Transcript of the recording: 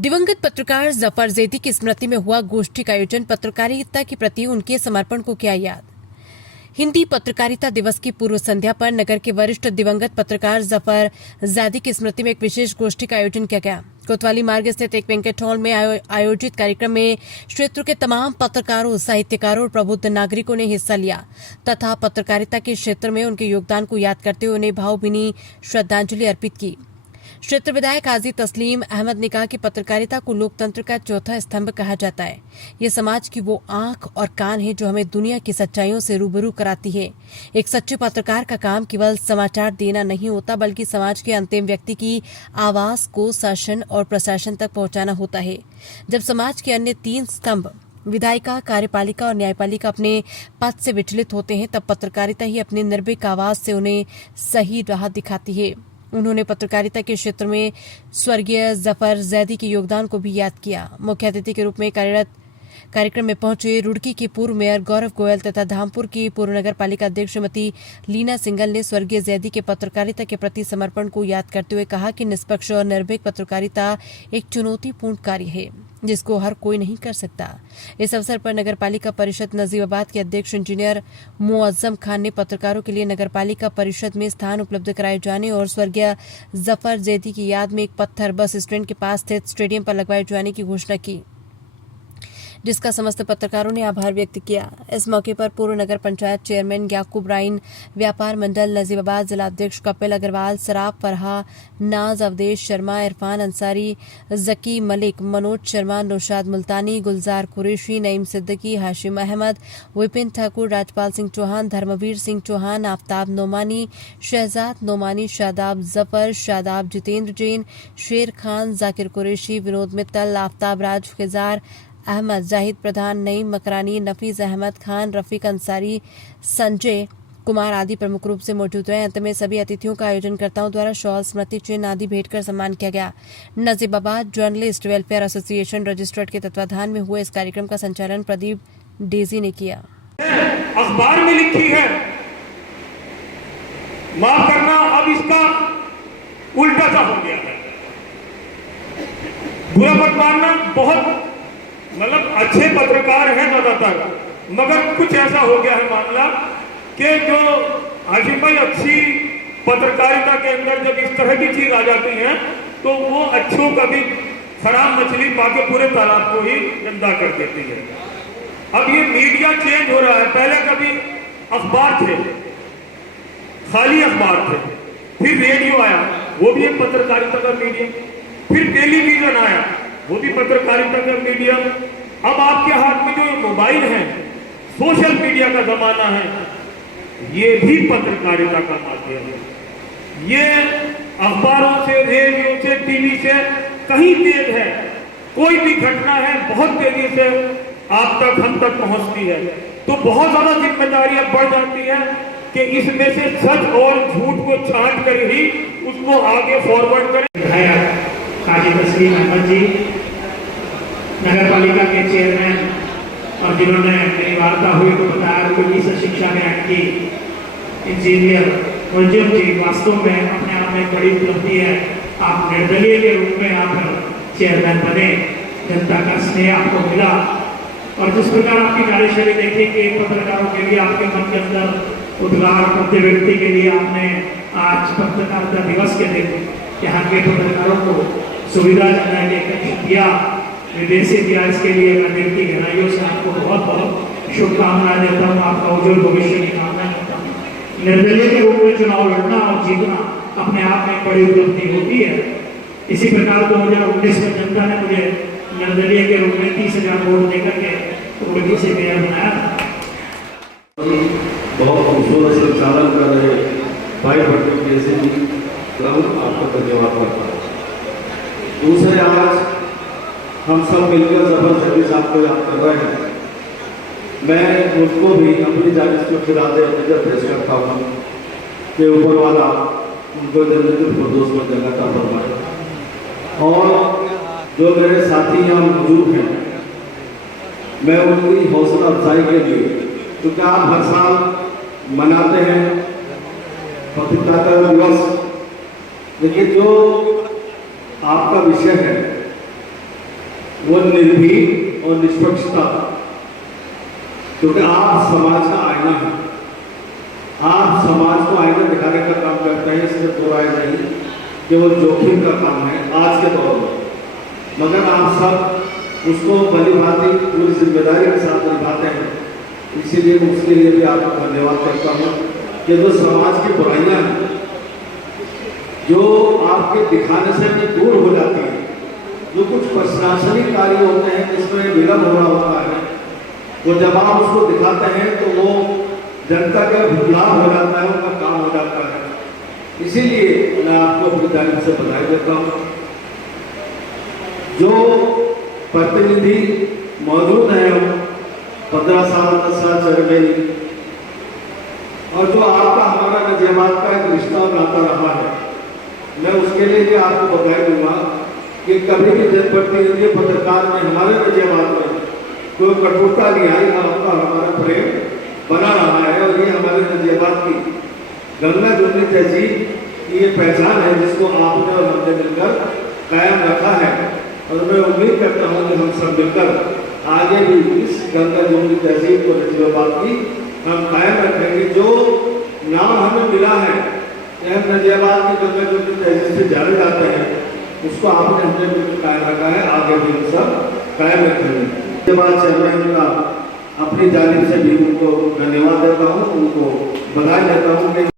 दिवंगत पत्रकार जफर जैदी की स्मृति में हुआ गोष्ठी का आयोजन। पत्रकारिता के प्रति उनके समर्पण को किया याद। हिंदी पत्रकारिता दिवस की पूर्व संध्या पर नगर के वरिष्ठ दिवंगत पत्रकार जफर जैदी की स्मृति में एक विशेष गोष्ठी का आयोजन किया गया। कोतवाली मार्ग स्थित एक बैंक्वेट हॉल में आयोजित कार्यक्रम में क्षेत्र के तमाम पत्रकारों, साहित्यकारों और प्रबुद्ध नागरिकों ने हिस्सा लिया तथा पत्रकारिता के क्षेत्र में उनके योगदान को याद करते हुए उन्हें भावभीनी श्रद्धांजलि अर्पित की। क्षेत्र विधायक हाजी तस्लीम अहमद ने कहा कि पत्रकारिता को लोकतंत्र का चौथा स्तंभ कहा जाता है। ये समाज की वो आंख और कान है जो हमें दुनिया की सच्चाइयों से रूबरू कराती है। एक सच्चे पत्रकार का काम केवल समाचार देना नहीं होता, बल्कि समाज के अंतिम व्यक्ति की आवाज को शासन और प्रशासन तक पहुंचाना होता है। जब समाज के अन्य तीन स्तंभ विधायिका, कार्यपालिका और न्यायपालिका अपने पद से विचलित होते हैं, तब पत्रकारिता ही अपनी निर्भीक आवाज से उन्हें सही राह दिखाती है। उन्होंने पत्रकारिता के क्षेत्र में स्वर्गीय जफर जैदी के योगदान को भी याद किया। मुख्य अतिथि के रूप में कार्यक्रम में पहुंचे रुड़की के पूर्व मेयर गौरव गोयल तथा धामपुर की पूर्व नगर पालिका अध्यक्ष श्रीमती लीना सिंगल ने स्वर्गीय जैदी के पत्रकारिता के प्रति समर्पण को याद करते हुए कहा कि निष्पक्ष और निर्भीक पत्रकारिता एक चुनौतीपूर्ण कार्य है जिसको हर कोई नहीं कर सकता। इस अवसर पर नगर पालिका परिषद नजीबाबाद के अध्यक्ष इंजीनियर मुअज्जम खान ने पत्रकारों के लिए नगर पालिका परिषद में स्थान उपलब्ध कराए जाने और स्वर्गीय जफर जैदी की याद में एक पत्थर बस स्टैंड के पास स्थित स्टेडियम पर लगवाए जाने की घोषणा की, जिसका समस्त पत्रकारों ने आभार व्यक्त किया। इस मौके पर पूर्व नगर पंचायत चेयरमैन याकूब राइन, व्यापार मंडल नजीबाबाद जिला अध्यक्ष कपिल अग्रवाल, सराफ फरहा, नाज अवधेश शर्मा, इरफान अंसारी, जकी मलिक, मनोज शर्मा, नौशाद मुल्तानी, गुलजार कुरैशी, नईम सिद्दीकी, हाशिम अहमद, विपिन ठाकुर, राजपाल सिंह चौहान, धर्मवीर सिंह चौहान, आफ्ताब नोमानी, शहजाद नोमानी, शादाब जफर, शादाब जितेंद्र जैन, शेर खान, जाकिर कुरैशी, विनोद मित्तल, आफ्ताब राज, फिजार अहमद, जाहिद प्रधान, नईम मकरानी, नफीज अहमद खान, रफीक अंसारी, संजय कुमार आदि प्रमुख रूप से मौजूद रहे। अंत में सभी अतिथियों का आयोजनकर्ताओं द्वारा शॉल, स्मृति चिन्ह आदि भेंट कर सम्मान किया गया। Najibabad journalist welfare association registrar के तत्वाधान में हुए इस कार्यक्रम का संचालन प्रदीप डेजी ने किया। अखबार में लिखी है, माफ करना, अब इसका उल्टा सा हो गया है। बुरा मत मानना, बहुत मतलब अच्छे पत्रकार हैं ज्यादातर, मगर कुछ ऐसा हो गया है मामला कि जो हाशिम भाई अच्छी पत्रकारिता के अंदर जब इस तरह की चीज आ जाती है तो वो अच्छों का भी खराब मछली पाके पूरे तालाब को ही गंदा कर देती है। अब ये मीडिया चेंज हो रहा है। पहले कभी अखबार थे, खाली अखबार थे, फिर रेडियो आया, वो भी एक पत्रकारिता का मीडियम, फिर टेलीविजन आया, वो भी पत्रकारिता का मीडियम। अब आपके हाथ में जो मोबाइल है, सोशल मीडिया का जमाना है, ये भी पत्रकारिता का माध्यम है। ये अखबारों से, रेडियो से, टीवी से कहीं तेज है। कोई भी घटना है बहुत तेजी से आप तक, हम तक पहुंचती है, तो बहुत ज्यादा जिम्मेदारियां बढ़ जाती है कि इसमें से सच और झूठ को छांट कर ही उसको आगे फॉरवर्ड करें। हाजी तस्लीम अहमद जी, नगर पालिका के चेयरमैन, और जिन्होंने मेरी वार्ता हुई तो बताया कि उच्च शिक्षा में की इंजीनियर मंजूर जी, वास्तव में अपने आप में बड़ी उपलब्धि है। आप निर्दलीय के रूप में आप चेयरमैन बने, जनता का स्नेह आपको मिला, और जिस प्रकार आपकी कार्यशैली देखी कि पत्रकारों के लिए आपके मन के अंदर उद्गार करते व्यक्ति के लिए आपने आज पत्रकारिता दिवस के दिन यहाँ के पत्रकारों को सुविधा दिया, विदेशी दिया, इसके लिए मैं दिल की गहराइयों से आपको बहुत बहुत शुभकामनाएं देता हूँ। आपका उज्जवल भविष्य की कामना करता हूँ। निर्दलीय के रूप में चुनाव लड़ना और जीतना अपने आप में बड़ी उपलब्धि होती है। इसी प्रकार 2019 में जनता ने मुझे निर्दलीय के रूप में 30,000 वोट देकर के उड़की से मेयर बनाया था। बहुत खूबसूरत से संचालन कर रहे भाई भट्टी जैसे भी आपका धन्यवाद करता हूँ। दूसरे, आज हम सब मिलकर जफर जैदी साहब को याद कर रहे हैं। मैं मुझको भी अपनी जानिब से खिलाते नजर पेश करता हूँ कि ऊपर वाला उनको जन्नतुल फिरदौस में जगह का फरमाए। और जो मेरे साथी यहाँ मौजूद हैं, मैं उनकी हौसला अफजाई के लिए, क्योंकि आप हर साल मनाते हैं पत्रकारिता दिवस, लेकिन जो आपका विषय है वो निर्भीक और निष्पक्षता, क्योंकि आप समाज का आईना है, आप समाज को आईना दिखाने का काम करते हैं, इसमें दो राय नहीं कि वो जोखिम का काम है आज के दौर में, मगर आप सब उसको भली भांति पूरी जिम्मेदारी के साथ निभाते हैं। इसीलिए उसके लिए भी आपको धन्यवाद करता हूँ कि जो समाज की बुराइयां हैं जो आपके दिखाने से भी दूर हो जाती है, जो कुछ प्रशासनिक कार्य होते हैं जिसमें विलंब हो रहा होता है, वो जब आप उसको दिखाते हैं तो वो जनता का लाभ हो जाता है, उनका काम हो जाता है। इसीलिए मैं आपको अपनी जानिब से बधाई देता हूँ। जो प्रतिनिधि मौजूद हैं 15 साल 10 साल चल गई, और जो आपका हमारा गाजियाबाद का एक रिश्ता नाता रहा है, मैं उसके लिए भी आपको बधाई दूंगा कि कभी भी जनप्रतिनिधि पत्रकार में हमारे गाजियाबाद में कोई कठोरता नहीं आई, आपका हमारा प्रेम बना रहा है। और ये हमारे गाजियाबाद की गंगा जमुनी तहजीब की ये पहचान है जिसको आपने और हमने मिलकर कायम रखा है। और मैं उम्मीद करता हूँ कि हम सब मिलकर आगे भी इस गंगा जमुनी तहजीब को गाजियाबाद की हम कायम रखेंगे। जो नाम हमें मिला है कि हम गाजियाबाद की गंगा जमुनी तहजीब से जाने जाते हैं, उसको आपने हमने बिल्कुल कायम रखा है, आगे भी हम सब कायम रखेंगे। गाजियाबाद चेयरमैन का अपनी जानिब से भी उनको धन्यवाद देता हूँ, उनको बधाई देता हूँ कि